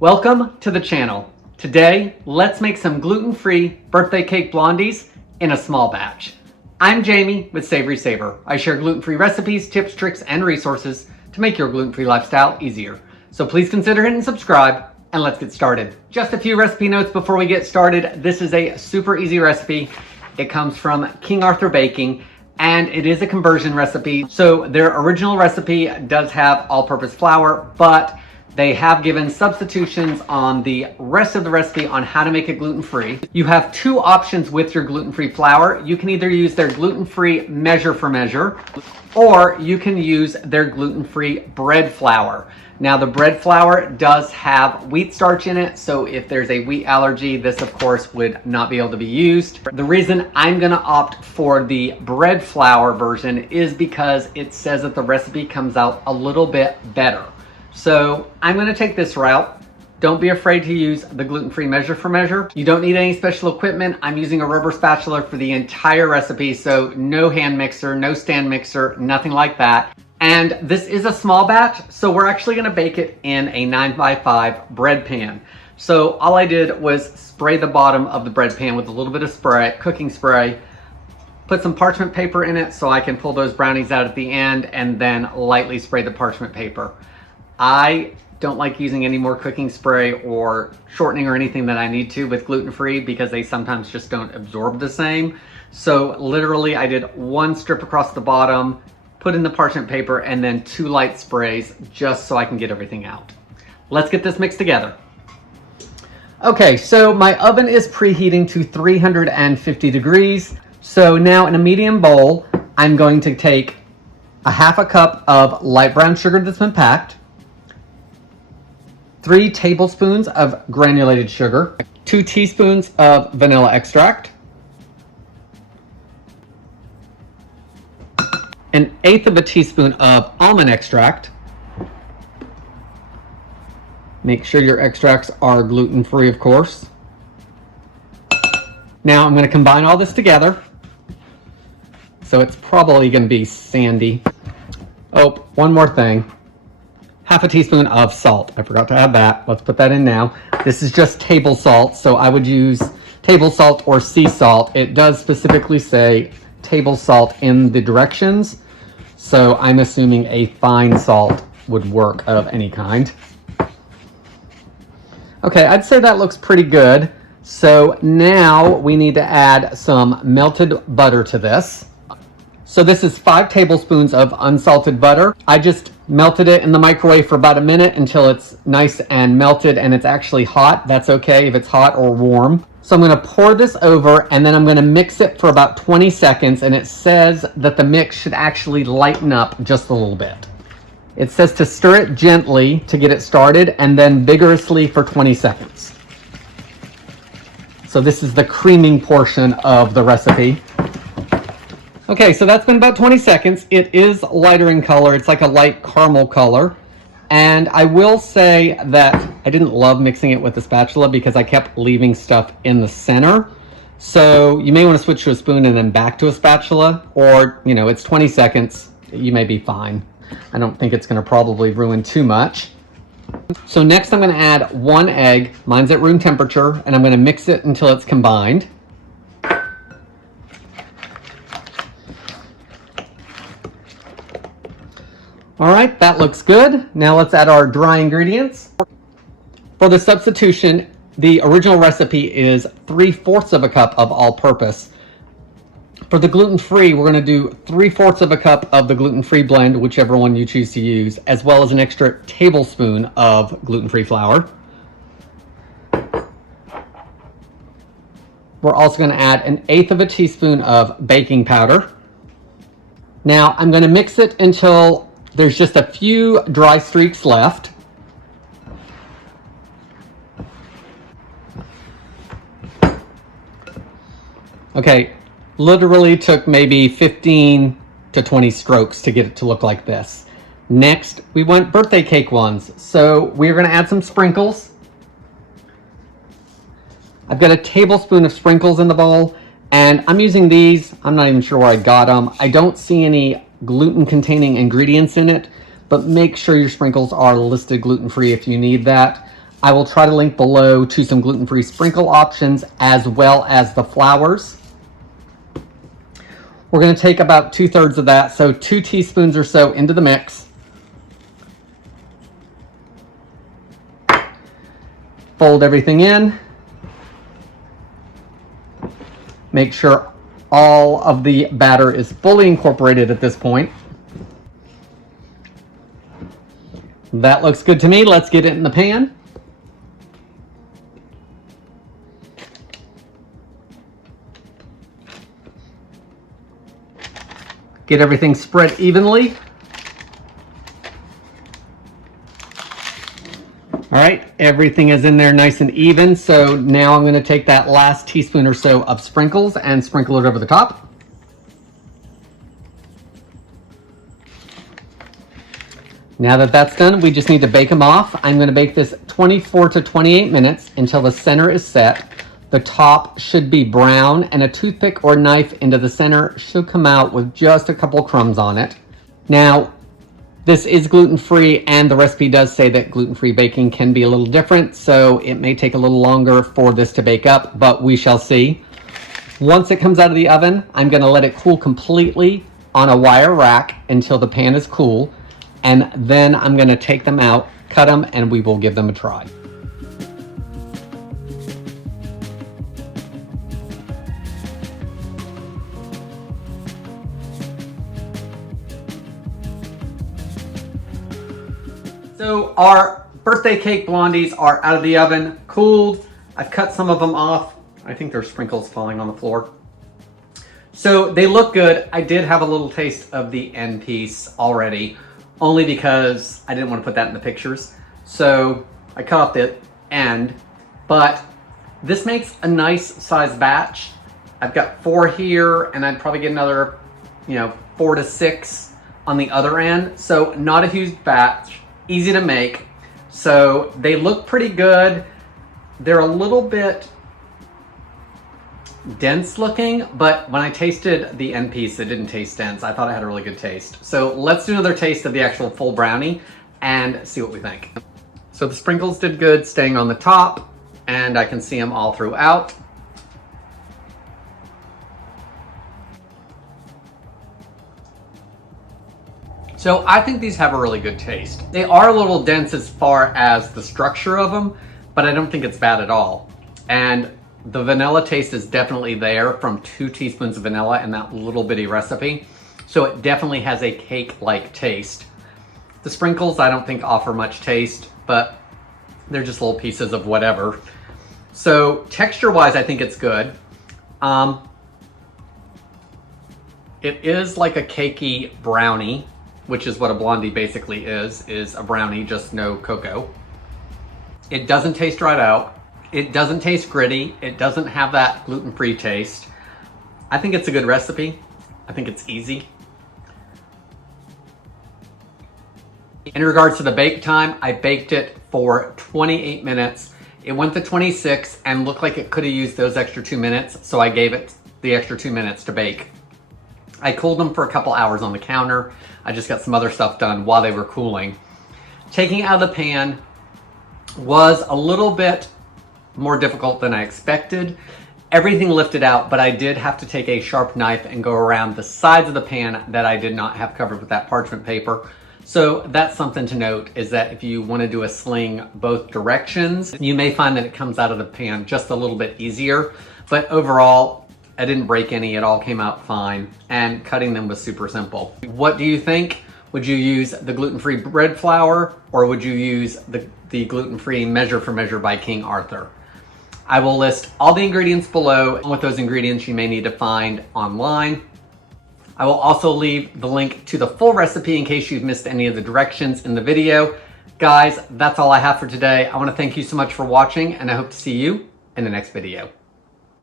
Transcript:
Welcome to the channel. Today, let's make some gluten-free birthday cake blondies in a small batch. I'm Jamie with SavorySaver. I share gluten-free recipes, tips, tricks, and resources to make your gluten-free lifestyle easier. So please consider hitting subscribe and let's get started. Just a few recipe notes before we get started. This is a super easy recipe. It comes from King Arthur Baking and it is a conversion recipe. So their original recipe does have all-purpose flour, but they have given substitutions on the rest of the recipe on how to make it gluten-free. You have two options with your gluten-free flour. You can either use their gluten-free measure, or you can use their gluten-free bread flour. Now the bread flour does have wheat starch in it, so if there's a wheat allergy, this of course would not be able to be used. The reason I'm gonna opt for the bread flour version is because it says that the recipe comes out a little bit better. So I'm going to take this route. Don't be afraid to use the gluten-free measure. You don't need any special equipment. I'm using a rubber spatula for the entire recipe, so no hand mixer, no stand mixer, nothing like that. And this is a small batch, so we're actually going to bake it in a 9x5 bread pan. So all I did was spray the bottom of the bread pan with a little bit of spray, cooking spray, put some parchment paper in it so I can pull those brownies out at the end, and then lightly spray the parchment paper. I don't like using any more cooking spray or shortening or anything that I need to with gluten-free because they sometimes just don't absorb the same. So literally I did one strip across the bottom, put in the parchment paper, and then two light sprays just so I can get everything out. Let's get this mixed together. Okay, so my oven is preheating to 350 degrees. So now in a medium bowl, I'm going to take a half a cup of light brown sugar that's been packed, 3 tablespoons of granulated sugar, 2 teaspoons of vanilla extract, 1/8 of a teaspoon of almond extract. Make sure your extracts are gluten-free, of course. Now I'm going to combine all this together. So it's probably going to be sandy. Oh, one more thing. Half a teaspoon of salt. I forgot to add that. Let's put that in now. This is just table salt, so I would use table salt or sea salt. It does specifically say table salt in the directions, so I'm assuming a fine salt would work of any kind. Okay, I'd say that looks pretty good. So now we need to add some melted butter to this. So this is 5 tablespoons of unsalted butter. I just melted it in the microwave for about a minute until it's nice and melted and it's actually hot. That's okay if it's hot or warm. So I'm gonna pour this over and then I'm gonna mix it for about 20 seconds, and it says that the mix should actually lighten up just a little bit. It says to stir it gently to get it started and then vigorously for 20 seconds. So this is the creaming portion of the recipe. Okay, so that's been about 20 seconds. It is lighter in color. It's like a light caramel color. And I will say that I didn't love mixing it with the spatula because I kept leaving stuff in the center. So you may want to switch to a spoon and then back to a spatula, or, you know, it's 20 seconds. You may be fine. I don't think it's going to probably ruin too much. So next I'm going to add 1 egg. Mine's at room temperature, and I'm going to mix it until it's combined. All right, that looks good. Now let's add our dry ingredients. For the substitution, the original recipe is 3/4 of a cup of all-purpose. For the gluten-free, we're going to do 3/4 of a cup of the gluten-free blend, whichever one you choose to use, as well as an extra tablespoon of gluten-free flour. We're also going to add 1/8 of a teaspoon of baking powder. Now I'm going to mix it until there's just a few dry streaks left. Okay, literally took maybe 15 to 20 strokes to get it to look like this. Next, we want birthday cake ones. So we're gonna add some sprinkles. I've got a tablespoon of sprinkles in the bowl, and I'm using these. I'm not even sure where I got them. I don't see any gluten containing ingredients in it, but make sure your sprinkles are listed gluten-free if you need that. I will try to link below to some gluten-free sprinkle options as well as the flours. We're going to take about 2/3 of that, so 2 teaspoons or so into the mix. Fold everything in. Make sure all of the batter is fully incorporated at this point. That looks good to me. Let's get it in the pan. Get everything spread evenly. All right, everything is in there nice and even. So now I'm going to take that last teaspoon or so of sprinkles and sprinkle it over the top. Now that that's done, we just need to bake them off. I'm going to bake this 24 to 28 minutes until the center is set. The top should be brown, and a toothpick or knife into the center should come out with just a couple crumbs on it. Now, this is gluten-free, and the recipe does say that gluten-free baking can be a little different, so it may take a little longer for this to bake up, but we shall see. Once it comes out of the oven, I'm going to let it cool completely on a wire rack until the pan is cool, and then I'm going to take them out, cut them, and we will give them a try. So our birthday cake blondies are out of the oven, cooled. I've cut some of them off. I think there's sprinkles falling on the floor. So they look good. I did have a little taste of the end piece already, only because I didn't want to put that in the pictures. So I cut off the end, but this makes a nice size batch. I've got 4 here, and I'd probably get another, 4 to 6 on the other end. So not a huge batch. Easy to make. So they look pretty good. They're a little bit dense looking, but when I tasted the end piece, it didn't taste dense. I thought it had a really good taste. So let's do another taste of the actual full brownie and see what we think. So the sprinkles did good staying on the top, and I can see them all throughout. So I think these have a really good taste. They are a little dense as far as the structure of them, but I don't think it's bad at all. And the vanilla taste is definitely there from 2 teaspoons of vanilla in that little bitty recipe. So it definitely has a cake-like taste. The sprinkles I don't think offer much taste, but they're just little pieces of whatever. So texture-wise, I think it's good. It is like a cakey brownie, which is what a blondie basically is a brownie, just no cocoa. It doesn't taste dried out. It doesn't taste gritty. It doesn't have that gluten-free taste. I think it's a good recipe. I think it's easy. In regards to the bake time, I baked it for 28 minutes. It went to 26 and looked like it could have used those extra 2 minutes, so I gave it the extra 2 minutes to bake. I cooled them for a couple hours on the counter. I just got some other stuff done while they were cooling. Taking it out of the pan was a little bit more difficult than I expected. Everything lifted out, but I did have to take a sharp knife and go around the sides of the pan that I did not have covered with that parchment paper. So that's something to note, is that if you want to do a sling both directions, you may find that it comes out of the pan just a little bit easier. But overall, I didn't break any, it all came out fine, and cutting them was super simple. What do you think? Would you use the gluten-free bread flour, or would you use the gluten-free Measure for Measure by King Arthur? I will list all the ingredients below, and what those ingredients you may need to find online. I will also leave the link to the full recipe in case you've missed any of the directions in the video. Guys, that's all I have for today. I want to thank you so much for watching, and I hope to see you in the next video.